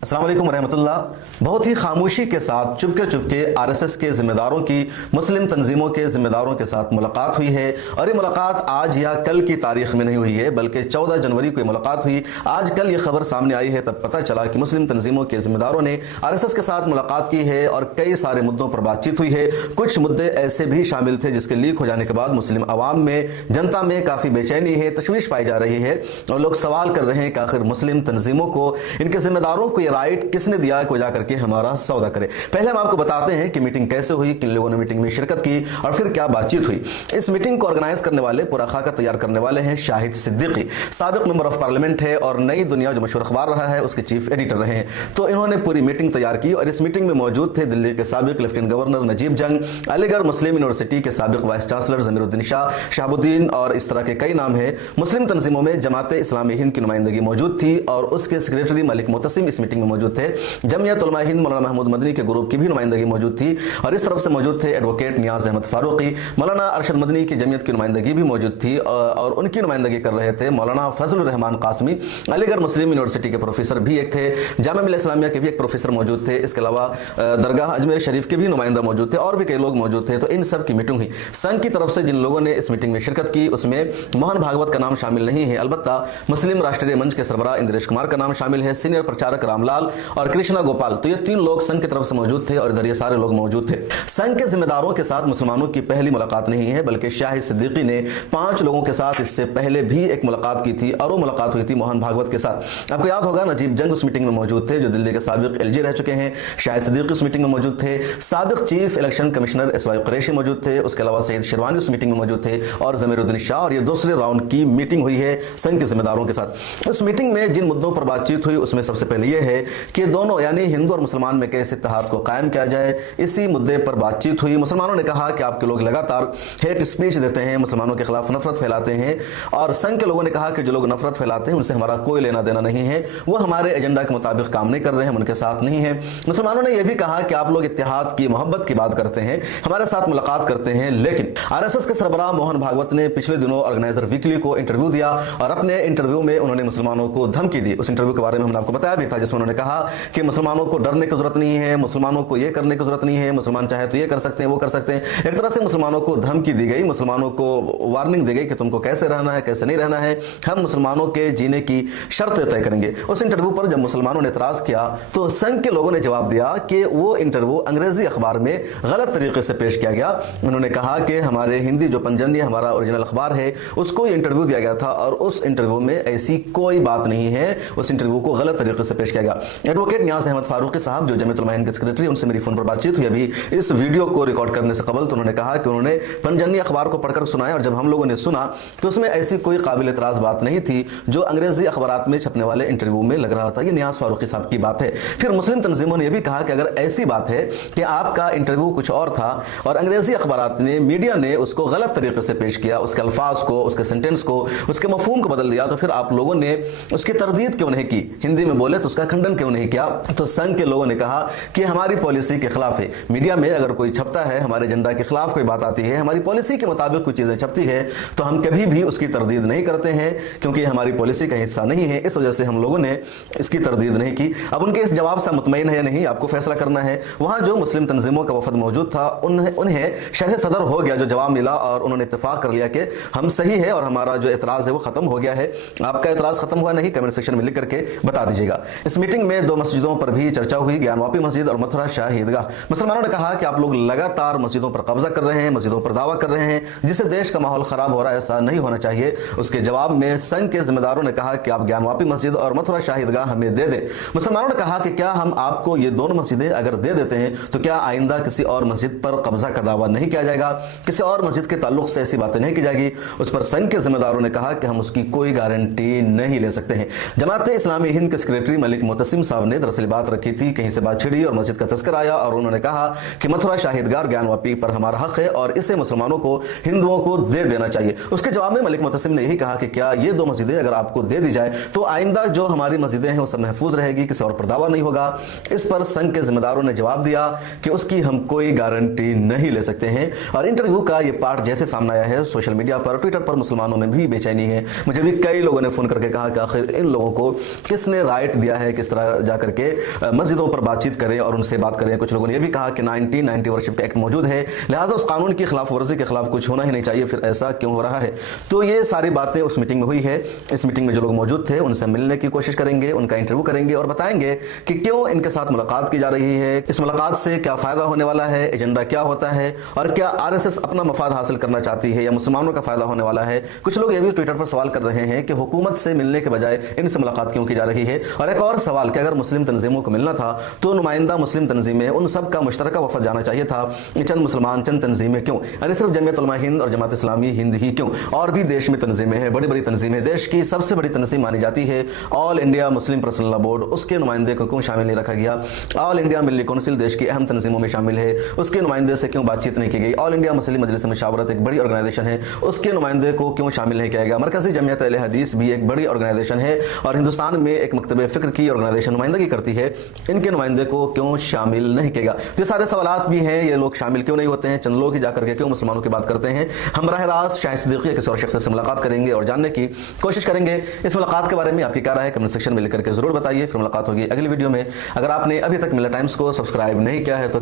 अस्सलाम वालेकुम रहमतुल्लाह। बहुत ही खामोशी के साथ चुपके चुपके आरएसएस के जिम्मेदारों की मुस्लिम तंजीमों के जिम्मेदारों के साथ मुलाकात हुई है और ये मुलाकात आज या कल की तारीख में नहीं हुई है बल्कि 14 जनवरी को ये मुलाकात हुई। आज कल ये खबर सामने आई है तब पता चला कि मुस्लिम तंजीमों के जिम्मेदारों ने आरएसएस के साथ मुलाकात की है और कई सारे मुद्दों पर बातचीत हुई है। कुछ मुद्दे ऐसे भी शामिल थे जिसके लीक हो जाने के बाद मुस्लिम अवाम में, जनता में काफ़ी बेचैनी है, तशवीश पाई जा रही है और लोग सवाल कर रहे हैं कि आखिर मुस्लिम तंजीमों को, इनके जिम्मेदारों को राइट किसने दिया कि जा करके हमारा सौदा करे। पहले हम आपको बताते हैं कि मीटिंग कैसे हुई, किन लोगों ने मीटिंग में शिरकत की और फिर क्या बातचीत हुई। इस मीटिंग को ऑर्गेनाइज करने वाले, पूरा खाका तैयार करने वाले हैं शाहिद सिद्दीकी। साबिक मेंबर ऑफ पार्लियामेंट है और नई दुनिया जो मशहूर अखबार रहा है उसके चीफ एडिटर रहे हैं। तो इन्होंने पूरी मीटिंग तैयार की और इस मीटिंग में मौजूद थे दिल्ली के साबिक लेफ्टिनेंट गवर्नर नजीब जंग, अलीगढ़ मुस्लिम यूनिवर्सिटी के साबिक वाइस चांसलर जमीरुद्दीन शाह, शहाबुद्दीन और इस तरह के कई नाम हैं। मुस्लिम तंजीमों में जमाते इस्लामी हिंद की नुमाइंदगी मौजूद थी और उसके सेक्रेटरी मलिक मोतसिम इस मीटिंग में मौजूद थे। जमियत उलमा हिंद मौलाना महमूद मदनी के ग्रुप की भी नुमाइंदगी मौजूद थी और इस तरफ से मौजूद थे एडवोकेट नियाज अहमद फारूकी। मौलाना अरशद मदनी की जमियत की नुमाइंदगी भी मौजूद थी और उनकी नुमाइंदगी कर रहे थे मौलाना फजल रहमान कासमी। अलीगढ़ मुस्लिम यूनिवर्सिटी के प्रोफेसर भी एक थे, जामिया मिल्लत इस्लामिया के भी एक प्रोफेसर मौजूद थे। इसके अलावा दरगाह अजमेर शरीफ के भी नुमाइंदा मौजूद थे और भी कई लोग मौजूद थे। तो इन सब की मीटिंग हुई। संघ की तरफ से जिन लोगों ने इस मीटिंग में शिरकत की उसमें मोहन भागवत का नाम शामिल नहीं है, अलबत्ता मुस्लिम राष्ट्रीय मंच के सरबराह इंद्रेश कुमार का नाम शामिल है, सीनियर प्रचारक रामलाल और कृष्णा गोपाल। तो ये तीन लोग संघ की तरफ से मौजूद थे और इधर ये सारे लोग मौजूद थे। संघ के जिम्मेदारों के साथ मुसलमानों की पहली मुलाकात नहीं है बल्कि शाहिद सिद्दीकी ने 5 लोगों के साथ इससे पहले भी एक मुलाकात की थी और वो मुलाकात हुई थी मोहन भागवत के साथ। आपको याद होगा नजीब जंग उस मीटिंग में मौजूद थे जो दिल्ली के साबिक एलजी रह चुके हैं। शाहिद सिद्दीकी उस मीटिंग में मौजूद थे। साबिक chief election commissioner SY Qureshi मौजूद थे। उसके अलावा सईद शेरवानी उस मीटिंग में मौजूद थे और जमीरुद्दीन शाह। और ये दूसरे राउंड की मीटिंग हुई है संघ के जिम्मेदारों के साथ। उस मीटिंग में जिन मुद्दों पर बातचीत हुई उसमें सबसे पहले यह है कि दोनों यानी हिंदू और मुसलमान में कैसे इत्तेहाद को कायम किया जाए, इसी मुद्दे पर बातचीत हुई। मुसलमानों ने कहा कि आपके लोग लगातार हेट स्पीच देते हैं, मुसलमानों के खिलाफ नफरत फैलाते हैं और संघ के लोगों ने कहा कि जो लोग नफरत फैलाते हैं उनसे हमारा कोई लेना देना नहीं है, वो हमारे एजेंडा के मुताबिक काम नहीं कर रहे हैं, हम उनके साथ नहीं है। मुसलमानों ने यह भी कहा कि आप लोग इत्तेहाद की, मोहब्बत की बात करते हैं, हमारे साथ मुलाकात करते हैं, लेकिन आरएसएस के सरबराह मोहन भागवत ने पिछले दिनों ऑर्गेनाइजर वीकली को इंटरव्यू दिया और अपने इंटरव्यू में उन्होंने मुसलमानों को धमकी दी। उस इंटरव्यू के बारे में हमने आपको बताया भी था जिसमें उन्होंने कहा कि मुसलमानों को डरने की जरूरत नहीं है, मुसलमानों को यह करने की जरूरत नहीं है, मुसलमान चाहे तो ये कर सकते हैं, वो कर सकते हैं। एक तरह से मुसलमानों को धमकी दी गई, मुसलमानों को वार्निंग दी गई कि तुमको कैसे रहना है, कैसे नहीं रहना है, हम मुसलमानों के जीने की शर्तें तय करेंगे। उस इंटरव्यू पर जब मुसलमानों ने एतराज किया तो संघ के लोगों ने जवाब दिया कि वो इंटरव्यू अंग्रेजी अखबार में गलत तरीके से पेश किया गया। उन्होंने कहा कि हमारे हिंदी जो पंजन्य हमारा ओरिजिनल अखबार है उसको इंटरव्यू दिया गया था और उस इंटरव्यू में ऐसी कोई बात नहीं है, उस इंटरव्यू को गलत तरीके से पेश किया गया। एडवोकेट नियाज अहमद फारूकी साहब जो जमियत उलमा हिंद के सेक्रेटरी, उनसे मेरी फोन पर बातचीत हुई अभी इस वीडियो को रिकॉर्ड करने से कबल। तो उन्होंने कहा कि उन्होंने पंजन्य अखबार को पढ़कर सुनाया और जब हम लोगों ने सुना तो उसमें ऐसी कोई काबिल एतराज बात नहीं थी जो अंग्रेजी अखबारात में छपने वाले इंटरव्यू में लग रहा था। ये नियाज फारूकी साहब की बात है। फिर मुस्लिम तंजीमों ने यह भी कहा कि अगर ऐसी बात है कि आपका इंटरव्यू कुछ और था और अंग्रेजी अखबारात ने, मीडिया ने उसको गलत तरीके से पेश किया, उसके अल्फाज को, उसके सेंटेंस को, उसके मफहूम को बदल दिया, तो फिर आप लोगों ने उसकी तरदीद क्यों नहीं की, हिंदी में बोले तो उसका खंडन क्यों नहीं किया। तो संघ के लोगों ने कहा कि हमारी पॉलिसी के खिलाफ है। मीडिया में अगर कोई छपता है, हमारे एजेंडा के खिलाफ कोई बात आती है, हमारी पॉलिसी के मुताबिक कोई चीजें छपती है तो हम कभी भी उसकी तरदीद नहीं करते हैं क्योंकि हमारी पॉलिसी का हिस्सा नहीं है। इस वजह से हम लोगों ने इसकी तरदीद नहीं की। अब उनके इस जवाब से मुतमईन है या नहीं, आपको फैसला करना है। वहां जो मुस्लिम तंजीमों का वफद मौजूद था उन्हें शरह सदर हो गया जो जवाब मिला और उन्होंने इत्तेफाक कर लिया कि हम सही है और हमारा जो एतराज है वो खत्म हो गया है। आपका एतराज खत्म हुआ नहीं, कमेंट सेक्शन में लिख करके बता दीजिएगा। इस मीटिंग में 2 मस्जिदों पर भी चर्चा हुई, ज्ञानवापी मस्जिद और मथुरा शाह ईदगाह। मुसलमानों ने कहा कि आप लोग लगातार मस्जिदों पर कब्जा कर रहे हैं, मस्जिदों पर दावा कर रहे हैं जिससे देश का माहौल खराब हो रहा है, ऐसा नहीं होना चाहिए। उसके जवाब में संघ के जिम्मेदारों ने कहा कि आप ज्ञानवापी मस्जिद और मथुरा शाह ईदगाह हमें दे दें। मुसलमानों ने कहा कि क्या हम आपको ये दोनों मस्जिदें अगर दे देते हैं तो क्या आइंदा किसी और मस्जिद पर कब्जा का दावा नहीं किया जाएगा, किसी और मस्जिद के ताल्लुक से ऐसी बातें नहीं की जाएगी। उस पर संघ के जिम्मेदारों ने कहा कि हम उसकी कोई गारंटी नहीं ले सकते हैं। जमात इस्लामी हिंद के सेक्रेटरी मलिक मोतसिम साहब ने दरअसल बात रखी थी, कहीं से बात छिड़ी और मस्जिद का तस्करा आया और उन्होंने कहा कि मथुरा शाह ईदगाह ज्ञानवापी पर हमारा हक है और इसे मुसलमानों को, हिंदुओं को दे देना चाहिए। उसके जवाब में मलिक मोतसिम ने यही कहा कि क्या ये 2 मस्जिदें अगर आपको दे दी जाए तो आइंदा जो हमारी मस्जिदें हैं वो सब महफूज रहेगी, किसी और पर दावा नहीं होगा। इस पर संघ के जिम्मेदारों ने जवाब दिया कि उसकी हम कोई गारंटी नहीं ले सकते हैं। और इंटरव्यू का ये पार्ट जैसे सामने आया है सोशल मीडिया पर, ट्विटर पर मुसलमानों में भी बेचैनी है। मुझे भी कई लोगों ने फोन करके कहा कि आखिर इन लोगों को किसने राइट दिया है कि इस तरह जा करके मस्जिदों पर बातचीत करें और उनसे बात करें। कुछ लोगों ने यह भी कहा कि 1990 वर्शिप का एक्ट मौजूद है, लिहाजा उस कानून की खिलाफ वर्जी के खिलाफ कुछ होना ही नहीं चाहिए, फिर ऐसा क्यों हो रहा है। तो ये सारी बातें उस मीटिंग में हुई है। इस मीटिंग में जो लोग मौजूद थे उनसे मिलने की कोशिश करेंगे, उनका इंटरव्यू करेंगे और बताएंगे कि क्यों इनके साथ मुलाकात की जा रही है, इस मुलाकात से क्या फ़ायदा होने वाला है, एजेंडा क्या होता है और क्या आरएसएस अपना मफाद हासिल करना चाहती है या मुसलमानों का फ़ायदा होने वाला है। कुछ लोग ये भी ट्विटर पर सवाल कर रहे हैं कि हुकूमत से मिलने के बजाय इनसे मुलाकात क्यों की जा रही है। और एक और सवाल कि अगर मुस्लिम तंजीमों को मिलना था तो नुमाइंदा मुस्लिम तंजीमें उन सब का मुश्तरका वफद जाना चाहिए था, चंद मुसलमान चंद तंजीमें क्यों, यानी सिर्फ जमीयत उलमा हिंद और जमात इस्लामी हिंद ही क्यों, और भी देश में तंजीमें हैं, बड़ी बड़ी तंजीमें। देश की सबसे बड़ी तंजीम मानी जाती है all India Muslim personal law board, उसके नुमाइंदे को क्यों शामिल नहीं रखा गया। ऑल इंडिया मिल्ली कौंसिल देश की अहम तंजीमों में शामिल है, उसके नुमाइंदे से क्यों बातचीत नहीं की गई। ऑल इंडिया मुस्लिम मजलिस मशावरत एक बड़ी ऑर्गेनाइजेशन है, उसके नुमाइंदे को क्यों शामिल नहीं किया गया। मरकजी जमीयत अहले हदीस भी एक बड़ी ऑर्गेनाइजेशन है और हिंदुस्तान में एक मकतब फ़िक्र की ऑर्गेनाइजेशन नुमाइंदगी करती है, इनके नुमाइंदे को क्यों शामिल नहीं किया गया। तो ये सारे सवालात भी हैं, ये लोग शामिल क्यों नहीं होते हैं, चंद लोग ही जाकर के क्यों मुसलमानों की बात करते हैं। हम बराह रास्त शाहिद सिद्दीकी किसी और शख्स से मुलाकात करेंगे और जानने की कोशिश करेंगे। इस मुलाकात के बारे में आपकी क्या राय है कमेंट सेक्शन में लिख करके जरूर बताइए। फिर मुलाकात होगी अगली वीडियो में। अगर आपने अभी तक मिल्लत टाइम्स को सब्सक्राइब नहीं किया है तो